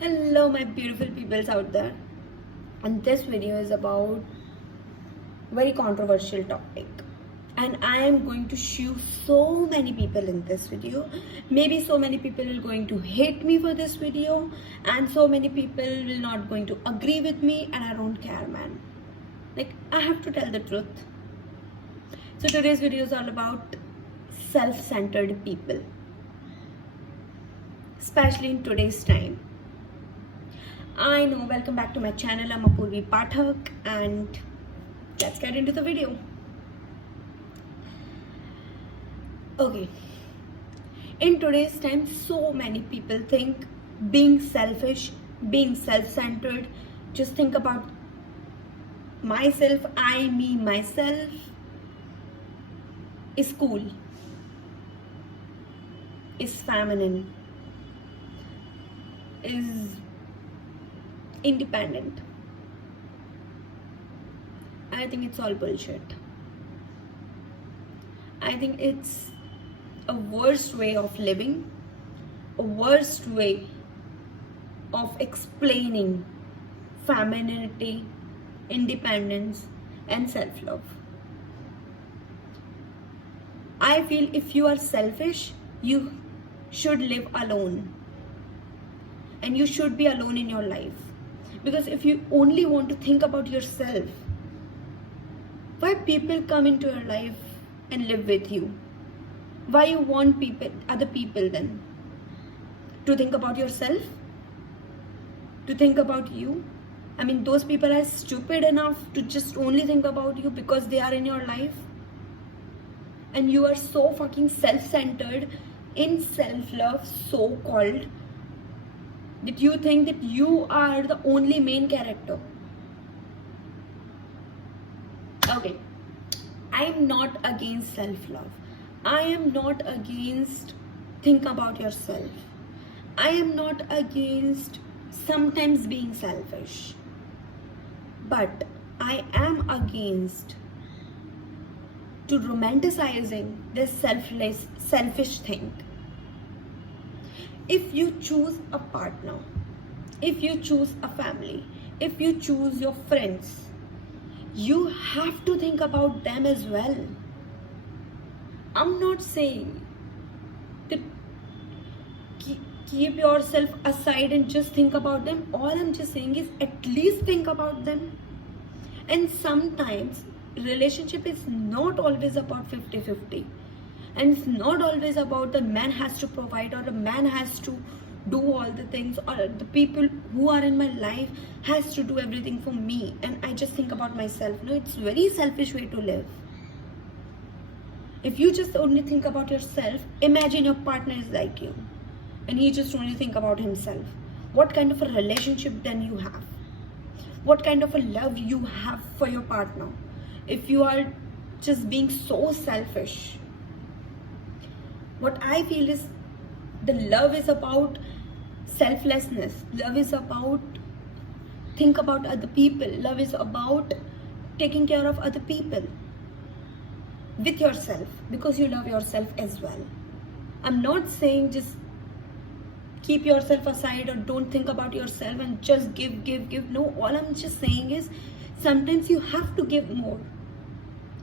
Hello my beautiful peoples out there, and this video is about very controversial topic, and I am going to show so many people in this video. Maybe so many people are going to hate me for this video, and so many people will not going to agree with me, and I don't care, man. Like, I have to tell the truth. So today's video is all about self-centered people, especially in today's time. I know, welcome back to my channel. I'm Apurvi Pathak, and let's get into the video. Okay, in today's time, so many people think being selfish, being self-centered, just think about myself, I, me, myself, is cool, is feminine, is independent. I think it's all bullshit. I think it's a worst way of living, a worst way of explaining femininity, independence, and self-love. I feel if you are selfish, you should live alone, and you should be alone in your life. Because if you only want to think about yourself, why people come into your life and live with you? Why you want other people then? To think about yourself? To think about you? I mean, those people are stupid enough to just only think about you because they are in your life? And you are so fucking self-centered in self-love, so-called, that you think that you are the only main character. Okay, I am not against self-love. I am not against think about yourself. I am not against sometimes being selfish. But I am against to romanticizing this selfish thing. If you choose a partner, if you choose a family, if you choose your friends, you have to think about them as well. I'm not saying that keep yourself aside and just think about them. All I'm just saying is at least think about them. And sometimes relationship is not always about 50-50. And it's not always about the man has to provide or the man has to do all the things, or the people who are in my life has to do everything for me and I just think about myself. No, it's very selfish way to live. If you just only think about yourself, imagine your partner is like you and he just only think about himself. What kind of a relationship then you have? What kind of a love you have for your partner if you are just being so selfish? What I feel is the love is about selflessness. Love is about think about other people. Love is about taking care of other people with yourself, because you love yourself as well. I'm not saying just keep yourself aside or don't think about yourself and just give. No, all I'm just saying is sometimes you have to give more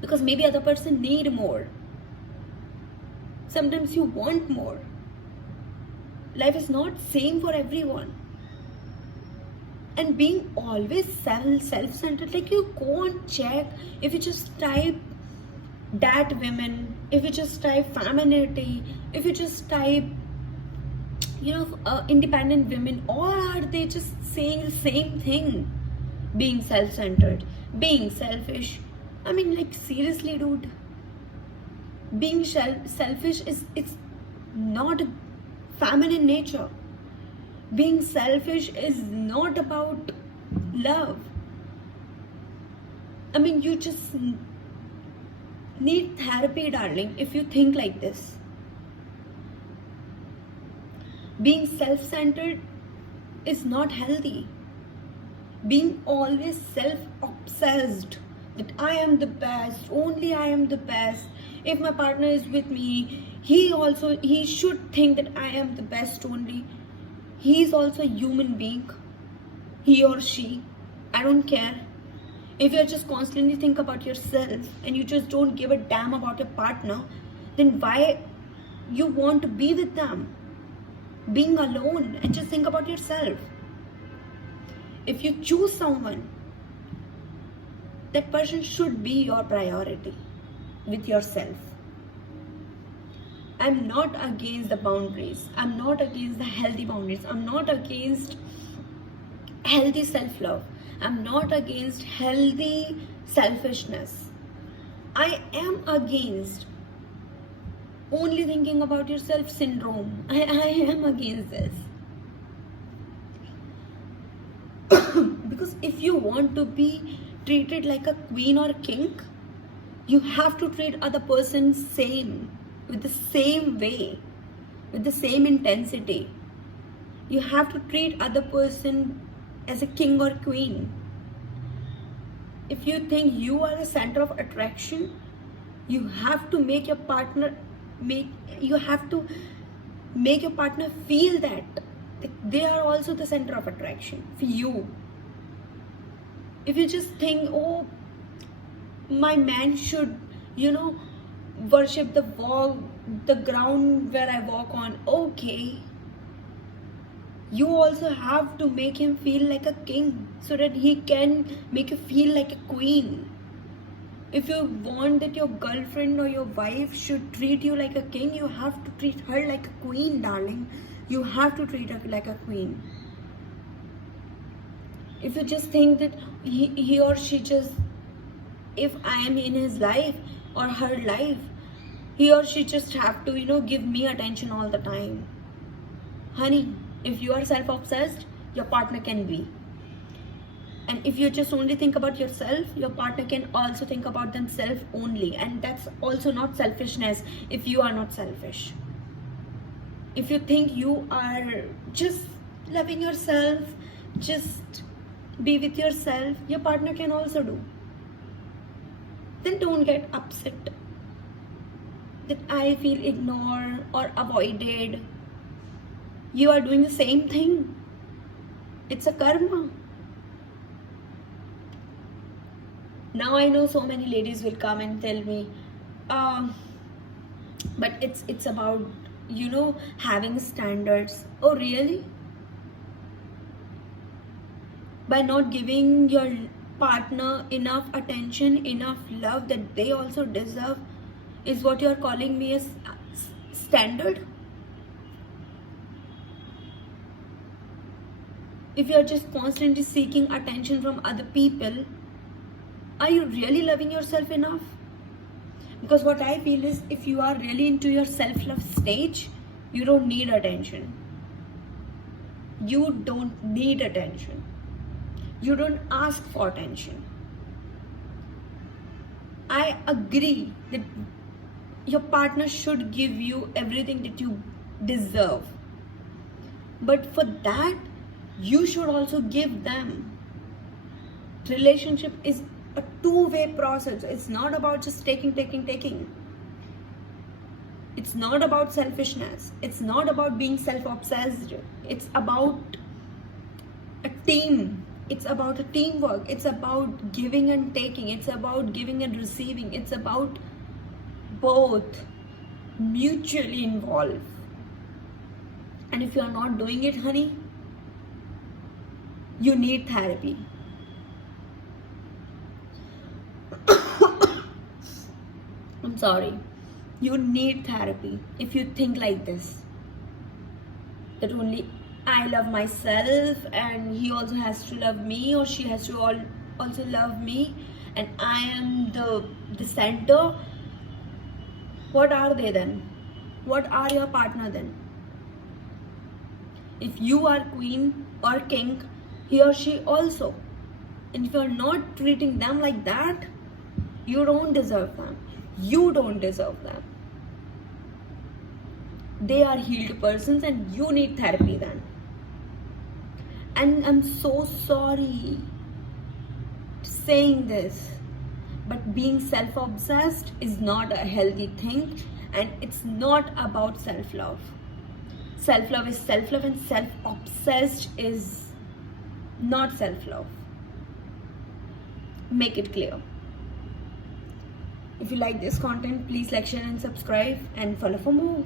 because maybe other person need more. Sometimes you want more. Life is not same for everyone. And being always self-centered, like you go and check, if you just type that women, if you just type femininity, if you just type, independent women, or are they just saying the same thing? Being self-centered, being selfish. I mean, like, seriously, dude. Being selfish it's not feminine nature. Being selfish is not about love. I mean, you just need therapy, darling, if you think like this. Being self-centered is not healthy. Being always self-obsessed, that I am the best, only I am the best. If my partner is with me, he should think that I am the best only. He is also a human being, he or she. I don't care. If you're just constantly think about yourself and you just don't give a damn about your partner, then why you want to be with them? Being alone and just think about yourself. If you choose someone, that person should be your priority with yourself. I'm not against the boundaries. I'm not against the healthy boundaries. I'm not against healthy self-love. I'm not against healthy selfishness. I am against only thinking about yourself syndrome. I am against this. Because if you want to be treated like a queen or a king, you have to treat other person same, with the same way, with the same intensity. You have to treat other person as a king or queen. If you think you are the center of attraction, you have to make your partner feel that they are also the center of attraction for you. If you just think, oh, my man should, worship the ground where I walk on, okay. You also have to make him feel like a king so that he can make you feel like a queen. If you want that your girlfriend or your wife should treat you like a king, you have to treat her like a queen, darling. You have to treat her like a queen. If you just think that he or she just, if I am in his life or her life, he or she just have to, give me attention all the time. Honey, if you are self-obsessed, your partner can be. And if you just only think about yourself, your partner can also think about themselves only. And that's also not selfishness if you are not selfish. If you think you are just loving yourself, just be with yourself, your partner can also do. Then don't get upset that I feel ignored or avoided. You are doing the same thing. It's a karma. Now I know so many ladies will come and tell me, but it's about, having standards. Oh, really? By not giving your partner enough attention, enough love that they also deserve, is what you're calling me as standard? If you're just constantly seeking attention from other people, are you really loving yourself enough? Because what I feel is, if you are really into your self-love stage, you don't need attention. You don't need attention. You don't ask for attention. I agree that your partner should give you everything that you deserve. But for that, you should also give them. Relationship is a two-way process. It's not about just taking. It's not about selfishness. It's not about being self-obsessed. It's about a team. It's about a teamwork. It's about giving and taking. It's about giving and receiving. It's about both mutually involved. And if you're not doing it, honey, you need therapy. I'm sorry. You need therapy if you think like this. That only I love myself and he also has to love me, or she has to also love me, and I am the center. What are they then? What are your partner then? If you are queen or king, he or she also. And if you are not treating them like that, you don't deserve them. You don't deserve them. They are healed persons and you need therapy then. And I'm so sorry saying this, but being self-obsessed is not a healthy thing, and it's not about self-love. Self-love is self-love, and self-obsessed is not self-love. Make it clear. If you like this content, please like, share and subscribe, and follow for more.